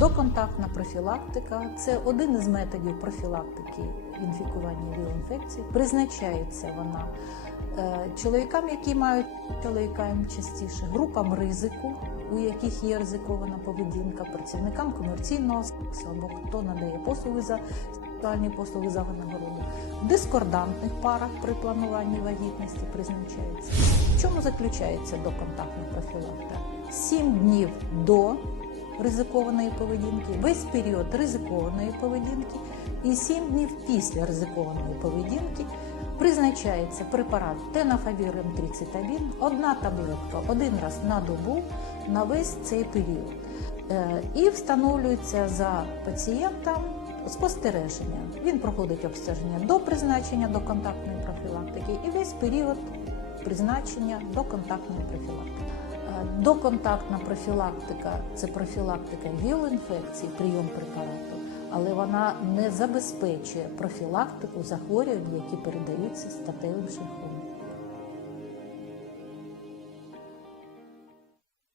Доконтактна профілактика це один із методів профілактики інфікування ВІЛ-інфекцій. Призначається вона е, чоловікам, які мають чоловікам частіше, групам ризику, у яких є ризикована поведінка, працівникам комерційного сексу або хто надає послуги за сексуальні послуги за винагороду, в дискордантних парах при плануванні вагітності призначається. В чому заключається доконтактна профілактика? Сім днів до ризикованої поведінки, весь період ризикованої поведінки і 7 днів після ризикованої поведінки призначається препарат тенафавір М31, одна таблетка один раз на добу на весь цей період. Е, І встановлюється за пацієнтом спостереження. Він проходить обстеження до призначення до контактної профілактики і весь період призначення до контактної профілактики. Доконтактна профілактика це профілактика ВІЛ-інфекцій, прийом препарату, але вона не забезпечує профілактику захворювань, які передаються статевим шляхом.